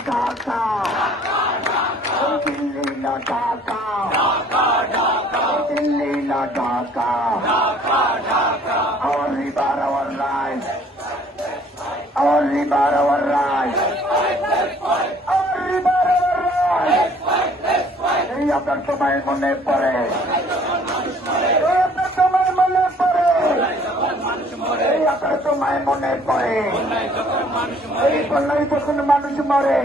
ঢাকা দিল্লি না ঢাকা দিল্লি না Dhaka our river our right our river our right our river our right এই আপনার সময় মনে পড়ে এই আপনার সময় মনে পড়ে এই আপনার সময় মনে পড়ে এই বন্যায় যখন মানুষ মরে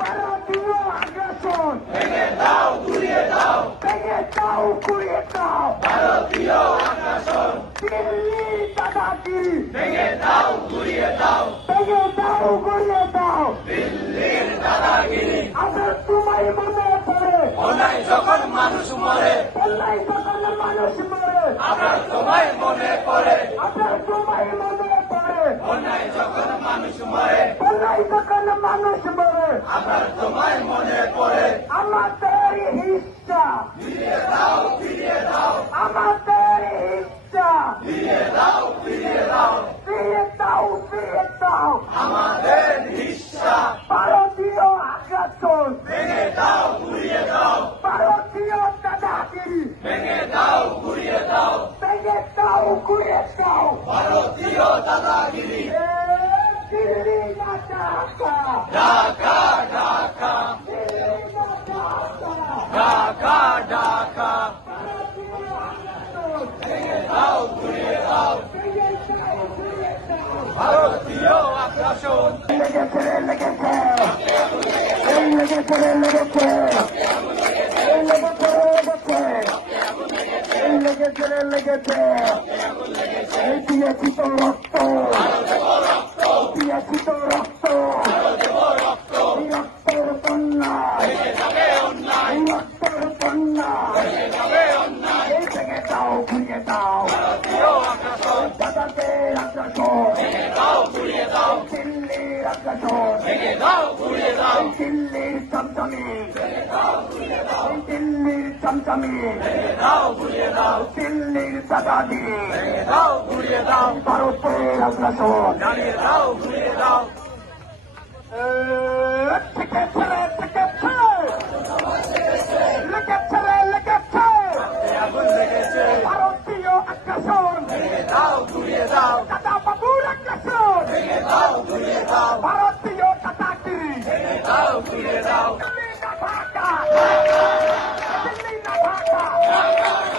ভারতীয় আগ্রাসন ভেঙে দাও ঘুরিয়ে দাও ভেঙে দাও ঘুরিয়ে দাও ভারতীয় আগ্রাসন দিল্লি দাদাগিরি ভেঙে দাও ঘুরিয়ে দাও ভেঙে দাও ঘুরিয়ে দাও দিল্লির দাদাগিরি আপনার সময় মনে পড়ে বন্যায় যখন মানুষ মরে বন্যায় যখন মানুষ মরে আপনার সময় মনে পড়ে আপনার সময় মনে পড়ে বন্যায় যখন মানুষ মরে বন্যায় যখন মানুষ মরে আপনার সময় মনে পড়ে আমাদের হিস্সা ফিরিয়ে দাও ফিরিয়ে দাও আমাদের হিস্সা ফিরিয়ে দাও ফিরিয়ে দাও ফিরিয়ে দাও ফিরিয়ে দাও আমাদের হিস্সা ভারতীয় আগ্রাসন ভেঙে দাও ঘুরিয়ে দাও ভারতীয় দাদাগিরি ভেঙে দাও ঘুরিয়ে দাও ভেঙে দাও ঘুরিয়ে দাও ভারতীয় দাদাগিরি দিল্লি না ঢাকা ঢাকা ঢাকা দিল্লি না ঢাকা ঢাকা ঢাকা ভেঙে দাও ঘুরিয়ে দাও ভেঙে দাও ঘুরিয়ে দাও ভারতীয় আগ্রাসন লেগেছে লেগেছে এই লেগেছে লেগেছে এই লেগেছে লেগেছে এই লেগেছে লেগেছে এই দিয়েছি তো রক্ত দিয়েছি তো রক্ত এই রক্তের বন্যা এই রক্তের বন্যা এই ভেঙে দাও ঘুরিয়ে দাও দাদাদের আগ্রাসন দিল্লির আগ্রাসন দিল্লির চমচমি দিল্লির চমচমি দিল্লির দাদাগিরি ভারতের আগ্রাসন ভারতীয় আগ্রাসন দাদা বাবুর আগ্রাসন ভারতীয় দাদাগিরি দিল্লি না ঢাকা দিল্লি না ঢাকা